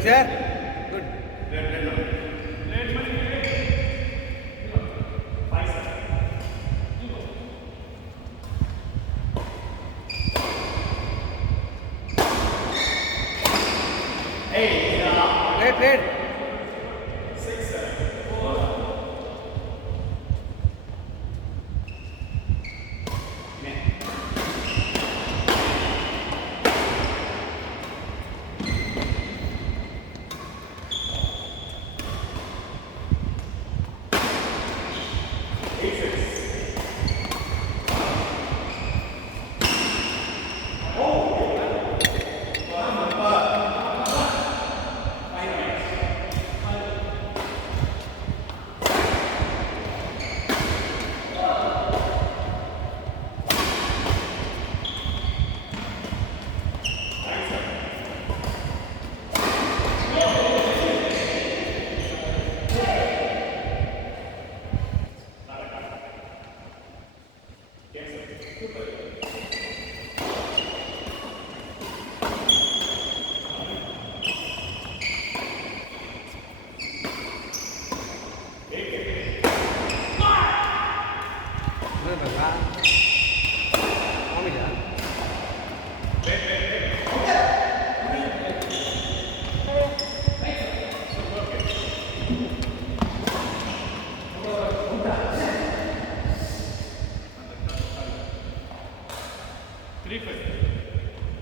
Good, sir. Good. Played.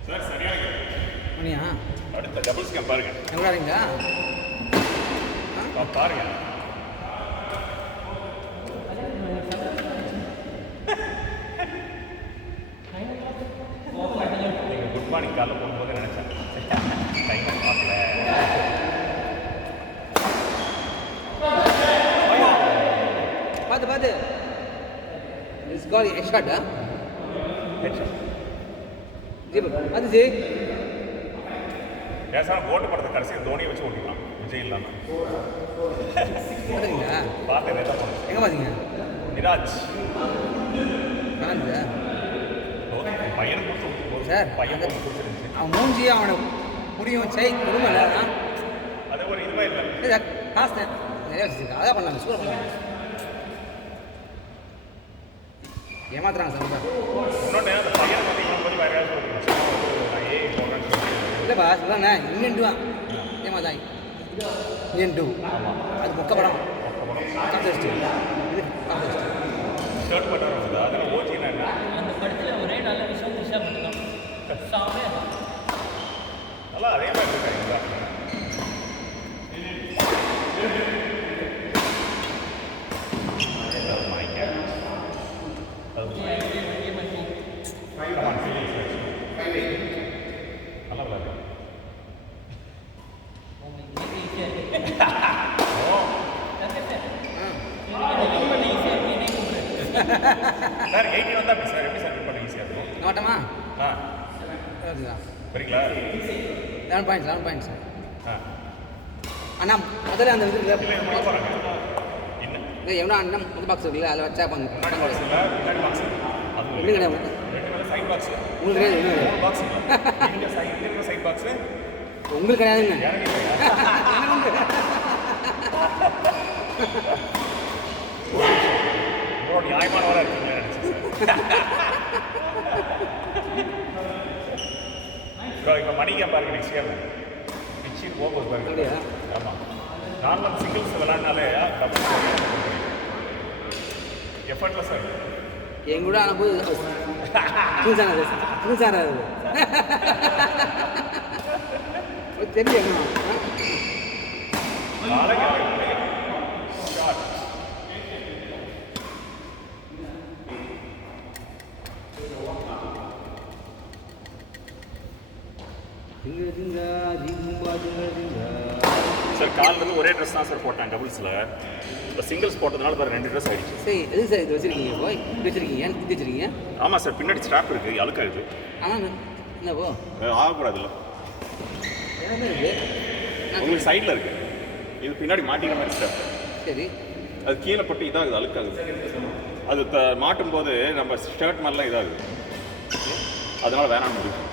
Sir சரியாக மணியா அடுத்த டபுள்ஸ் கேம் பாருங்க எவ்வளோ இருக்கீங்களா பாருங்க நீங்கள் குட் மார்னிங் காலைல போகும்போது நினச்சேன் டைம் பார்க்கல பார்த்து இட்ஸ் கால் ஹெட்ஷாட் ஜி அது ஜி பேசாமல் போட்டு படத்தை கடைசியில் தோனியை வச்சு ஓட்டிக்கலாம் விஜய் இல்லாமல் பார்த்துறீங்களா பார்த்தேன் எங்கே பார்த்தீங்க நிராஜ் சார் பையனை கொடுத்து சார் பையன் கொடுத்துருந்துச்சு அவன் மூஞ்சியை அவனை புரியும் சை குடும்பம் அது ஒரு இதுவே இல்லை காசு நிறைய வச்சுருக்கேன் அதான் பண்ணாங்க சூப்பர் பண்ணாங்க ஏமாத்துறாங்க சார் இன்னொன்று அந்த பையனை வந்து இவன் போய் வேறு யாராவது நான் ஏ போகிறேன்னு சொல்லி இல்லைப்பா சொல்லுவாங்க இந்தியன் டூ ஏமாதான் இந்தியன் டூ அது மொக்க படம் ஷர்ட் பண்ண வருது அதில் ஓச்சின்னா என்ன அந்த படத்தில் ஒரே நல்ல விஷயம் விஷயம் மட்டும்தான் சாமையாக நல்லா அதே மாதிரி இருக்காங்க சார் 80 வந்தா எப்படி சார் பண்ண ஈஸியாக இருக்கும் நோட்டமா சரிங்களா 11 பாயிண்ட்ஸ் ஆ அண்ணா முதல்ல அந்த இது என்ன எவ்வளோ அண்ணா முதல் பாக்ஸ் இருக்குல்ல அதில் வச்சா கொஞ்சம் முன்னாடி பாக்ஸ் இல்லை பின்னாடி பாக்ஸ் அது இன்னும் கிடையாது ரெண்டு சைட் பாக்ஸ் உங்களுக்கு கிடையாது இன்னும் கிடையாது பாக்ஸ் இங்கே சைட் பாக்ஸ் உங்களுக்கு கிடையாதுங்க இவ்வளோ நியாயமானவராக இருக்குங்க இப்போ மணிக்கா பாருங்க நெக்ஸ்ட் இயர் நிச்சயம் போகும்போது பாருங்க ஆமாம் நார்மல் சிங்கிள்ஸ் விளாட்னாலே டபுள் எஃபர்ட்லெஸ் சார் என் கூட அனுப்புது புதுசான தெரியும் சார் காலில் வந்து ஒரே ட்ரெஸ் தான் சார் போட்டேன் டபுள்ஸில் இப்போ சிங்கிள்ஸ் போட்டதுனால பாரு 2 ட்ரெஸ் ஆகிடுச்சு சரி எதுக்கு சார் இது வச்சுருக்கீங்க இப்போ இப்படி வச்சுருக்கீங்க இது வச்சுருக்கீங்க ஆமாம் சார் பின்னாடி ஸ்ட்ராப் இருக்குது அழுக்காகுது ஆனால் என்னப்போ ஆகக்கூடாதுல்ல என்ன இருக்குது உங்களுக்கு சைடில் இருக்குது இது பின்னாடி மாட்டிக்கிற மாதிரி ஸ்ட்ராப் சரி அது கீழே பட்டு இதாகுது அழுக்காகுது அது மாட்டும் போது நம்ம ஷர்ட் மாதிரிலாம் இதாகுது அதனால வேணாம் முடியும்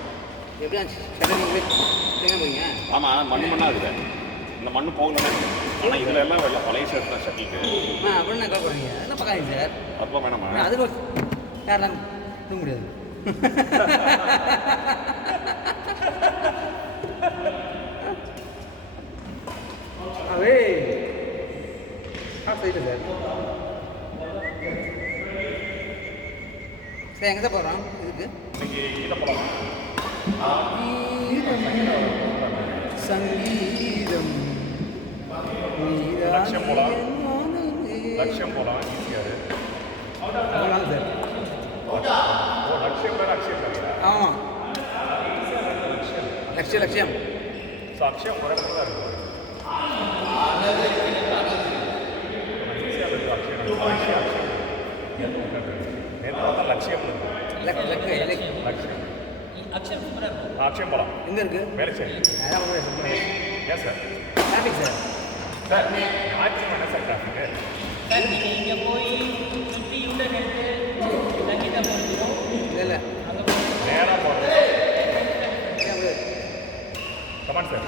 எப்படி ஷட்டர் நீங்கள் தேங்க போறீங்க? ஆமாம் மண்ணு மண்ணாக இருக்குது. இந்த மண்ணு போகணும். ஆனால் இதில் எல்லாம் வெள்ளம் பழைய ஷர்ட் தான் ஷட்டிலுக்கு. அப்படின்னு கால் பண்ணுறீங்க. என்ன பார்க்காதீங்க சார். அப்போ வேணாமா? அதுக்கு யாரெல்லாம் தூங்க முடியாது. அவே சரியில்லை சார். சார் எங்கே தான் போகிறோம் இதுக்கு? இன்னைக்கு கீழே போகலாம். சங்கீதம் லட்சியம் போகலாம். லட்சியம் போகலாம் ஈஸியாக. போகலாம் சார். ஓ லட்சியம் வேறு அக்ஷயம் வேறு. ஆமாம் லட்சியம். ஸோ அக்ஷயம் ஒரே தான் இருக்கும். ஈஸியாக இருக்குது அக்ஷயம். நேற்று பார்த்தா லட்சியம் இருக்கும். லட்சியம் அக்ஷயம் சூப்பராக இருக்கும். அக்ஷயம் போகலாம். எங்கே இருக்கு? வேலை சரி. ஏன் சார்? Traffic sir. சார் ஞாயிற்றுக்கிழமை என்ன சார் டிராஃபிக்கு? சார் நீங்கள் இங்கே போய் சுற்றி யூட்டன் எடுத்து சங்கீதா போகிறோம். இல்லை அங்கே போய் நேராக போகிறது. Come on sir.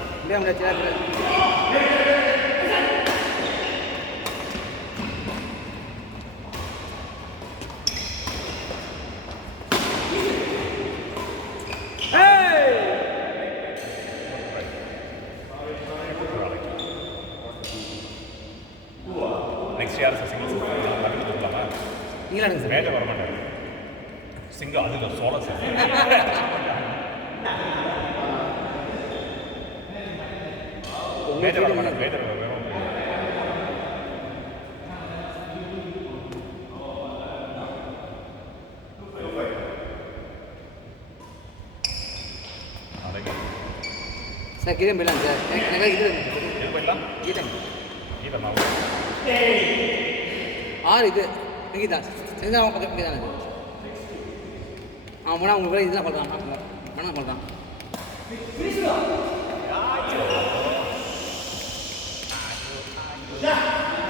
நெக்ஸ்ட் யார் சார் சிங்கிள்ஸ் பக்கத்தில் இருக்கலாமா? நீங்களாங்க சார். மேஜர் வர மாட்டார். சிங்கிள் அதில் சோழ சார். மேஜர் வர மாட்டார். மேஜர் வேணும். சார் கீழே போயிடலாம் சார். எனக்கு இது இது போயிடலாம். கீழே கீழே இது சங்கீதா சங்கீதா பக்கத்து தானே இது. போனால் உங்களுக்கு இதுதான் பண்ணுறான். பணம் பண்ணுறான்.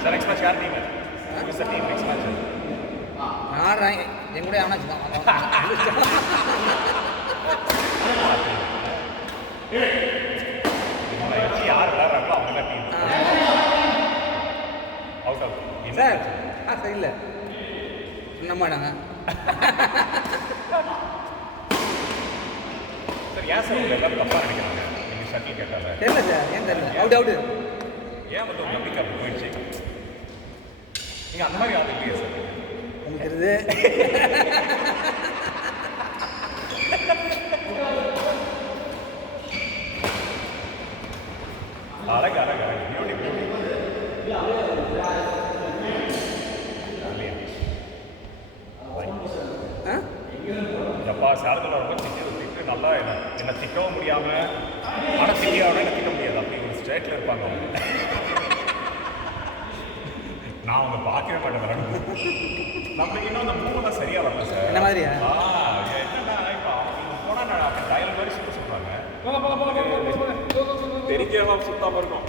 சார் நெக்ஸ்ட் மேட்ச் யார் team? Sir team next match ஆடுறேன் என் கூட ஆனாச்சு யார் விளையாடுறாங்களோ அவங்க டீம் அவுட் ஆஃப். சார் சரியில்லை நம்ம மாட்டாங்க. சார் ஏன் சார் உங்க எல்லாரும் தப்பாக நினைக்கிறாங்க? நீங்கள் ஷட்டில் கேட்டால தெரியல சார். ஏன் தெரியல? அவுட் ஏன் வந்து ஒரு நம்பிக்கை அப்படி போயிடுச்சு? நீங்கள் அந்த மாதிரி ஆள் இல்லையே சார். உங்களுக்கு தெரியுது. அழகு பியூட்டி எப்பா சேலத்தில் ரொம்ப திட்டு நல்லா என்ன திக்கவும் முடியாமல் ஆனால் திட்டியாவோட என்ன திட்ட முடியாது. அப்படி ஒரு ஸ்டேட்டில் இருப்பாங்க அவங்க. நான் அவங்க பார்க்கவே மாட்டேன் விளையாடும். நம்மளுக்கு இன்னும் அந்த மூணு தான் சரியாக வரல சார். என்ன மாதிரியா? என்னன்னா இப்போ அவங்க போனால் நான் அப்படி டயல் மாதிரி சுற்ற சொல்கிறாங்க. தெரிஞ்சவங்க சுத்தாமல் இருக்கும்.